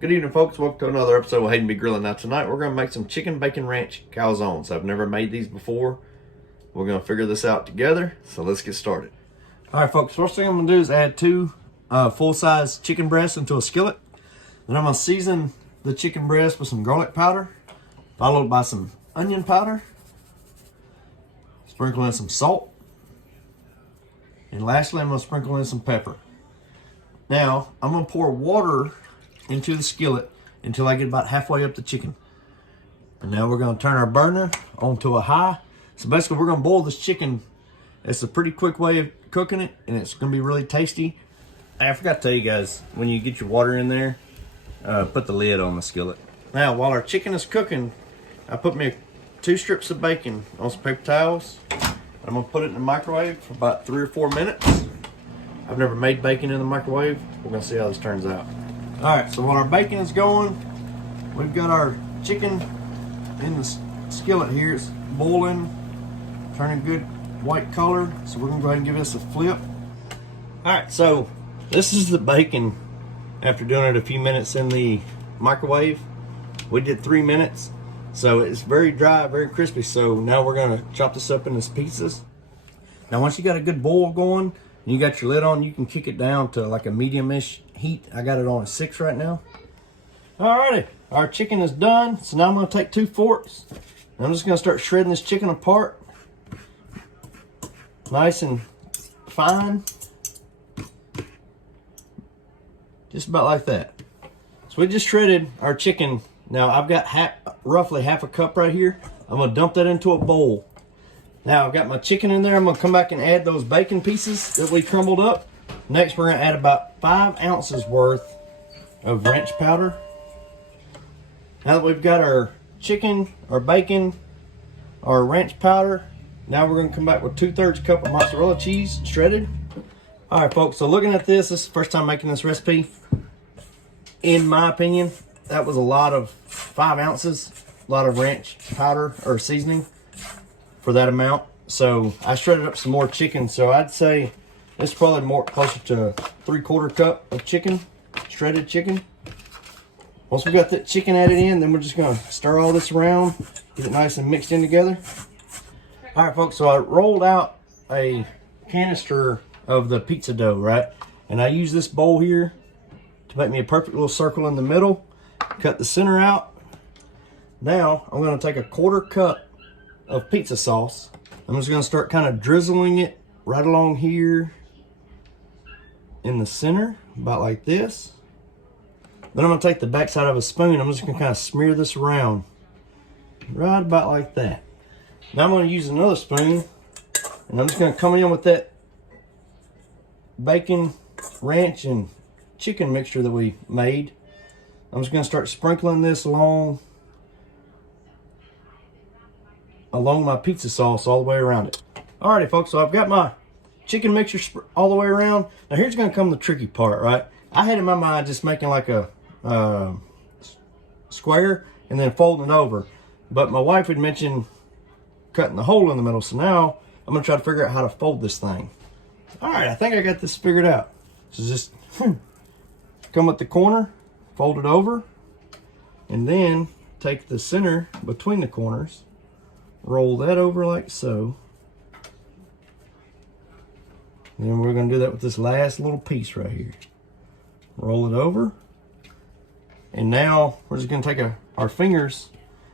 Good evening, folks. Welcome to another episode of Hayden Be Grilling. Now tonight we're going to make some chicken bacon ranch calzones. I've never made these before. We're going to figure this out together, so let's get started. All right, folks, first thing I'm going to do is add two full-size chicken breasts into a skillet. Then I'm going to season the chicken breast with some garlic powder, followed by some onion powder, sprinkle in some salt, and lastly I'm going to sprinkle in some pepper. Now I'm going to pour water into the skillet until I get about halfway up the chicken. And now we're going to turn our burner onto a high. So basically we're going to boil this chicken. It's a pretty quick way of cooking it, and it's going to be really tasty. I forgot to tell you guys, when you get your water in there, put the lid on the skillet. Now while our chicken is cooking, I put me 2 strips of bacon on some paper towels. I'm going to put it in the microwave for about 3 or 4 minutes. I've never made bacon in the microwave. We're going to see how this turns out. Alright, so while our bacon is going, we've got our chicken in the skillet here. It's boiling, turning good white color. So we're going to go ahead and give this a flip. Alright, so this is the bacon after doing it a few minutes in the microwave. We did 3 minutes. So it's very dry, very crispy. So now we're going to chop this up into pieces. Now once you got a good boil going, and you got your lid on, you can kick it down to like a medium-ish heat. I got it on a 6 right now. Alrighty, our chicken is done. So now I'm going to take 2 forks. And I'm just going to start shredding this chicken apart. Nice and fine. Just about like that. So we just shredded our chicken. Now I've got roughly half a cup right here. I'm going to dump that into a bowl. Now I've got my chicken in there. I'm going to come back and add those bacon pieces that we crumbled up. Next we're going to add about 5 ounces worth of ranch powder. Now that we've got our chicken, our bacon, our ranch powder, now we're going to come back with 2/3 cup of mozzarella cheese shredded. Alright folks, so looking at this is the first time making this recipe. In my opinion, that was a lot of 5 ounces, a lot of ranch powder or seasoning for that amount. So I shredded up some more chicken, so I'd say it's probably more closer to 3/4 cup of chicken, shredded chicken. Once we got that chicken added in, then we're just going to stir all this around, get it nice and mixed in together. All right, folks, so I rolled out a canister of the pizza dough, right? And I use this bowl here to make me a perfect little circle in the middle, cut the center out. Now I'm going to take a 1/4 cup of pizza sauce. I'm just going to start kind of drizzling it right along here in the center, about like this. Then I'm going to take the back side of a spoon. I'm just going to kind of smear this around right about like that. Now I'm going to use another spoon, and I'm just going to come in with that bacon, ranch, and chicken mixture that we made. I'm just going to start sprinkling this along my pizza sauce all the way around it. Alrighty folks, so I've got my chicken mixture all the way around. Now here's going to come the tricky part, right? I had in my mind just making like a square and then folding it over. But my wife had mentioned cutting the hole in the middle. So now I'm going to try to figure out how to fold this thing. Alright, I think I got this figured out. So just come at the corner, fold it over, and then take the center between the corners, roll that over like so. And then we're going to do that with this last little piece right here. Roll it over. And now we're just going to take our fingers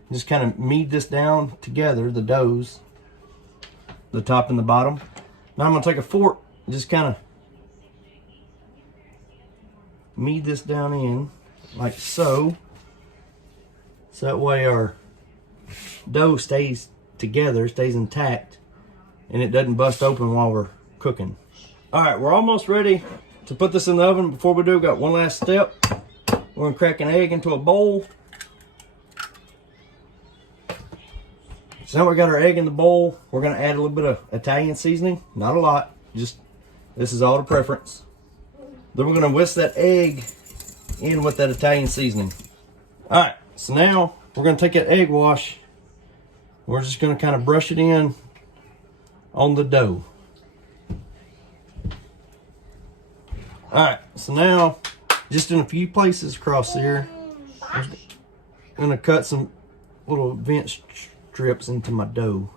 and just kind of knead this down together, the doughs, the top and the bottom. Now I'm going to take a fork and just kind of knead this down in like so. So that way our dough stays together, stays intact, and it doesn't bust open while we're cooking. Alright, we're almost ready to put this in the oven. Before we do, got one last step. We're going to crack an egg into a bowl. So now we got our egg in the bowl. We're going to add a little bit of Italian seasoning. Not a lot, just this is all to preference. Then we're going to whisk that egg in with that Italian seasoning. Alright, so now we're going to take that egg wash. We're just going to kind of brush it in on the dough. Alright, so now just in a few places across here, I'm gonna cut some little vent strips into my dough.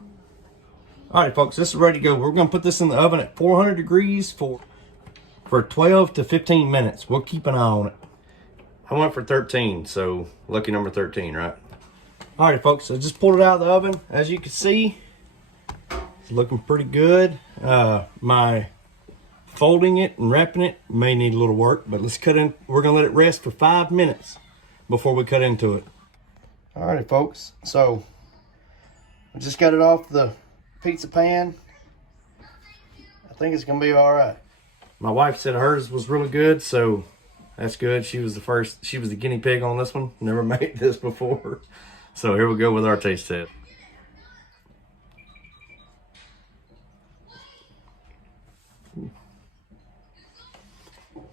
All right, folks, this is ready to go. We're gonna put this in the oven at 400 degrees for 12 to 15 minutes. We'll keep an eye on it. I went for 13, so lucky number 13, right? All right, folks, I just pulled it out of the oven. As you can see, it's looking pretty good. My folding it and wrapping it may need a little work, but let's cut in. We're gonna let it rest for 5 minutes before we cut into it. All right, folks, so I just got it off the pizza pan. I think it's gonna be all right. My wife said hers was really good, so that's good. She was the guinea pig on this one. Never made this before. So here we go with our taste test.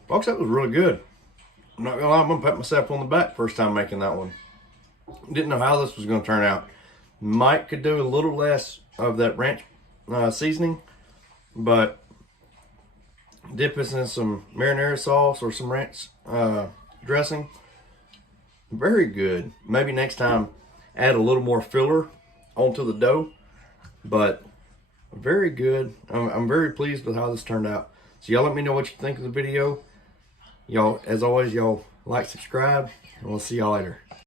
Folks, that was really good. I'm not gonna lie, I'm gonna pat myself on the back first time making that one. Didn't know how this was gonna turn out. Might could do a little less of that ranch seasoning, but dip this in some marinara sauce or some ranch dressing. Very good. Maybe next time add a little more filler onto the dough, but very good. I'm very pleased with how this turned out. So y'all let me know what you think of the video. Y'all, as always, y'all like, subscribe, and we'll see y'all later.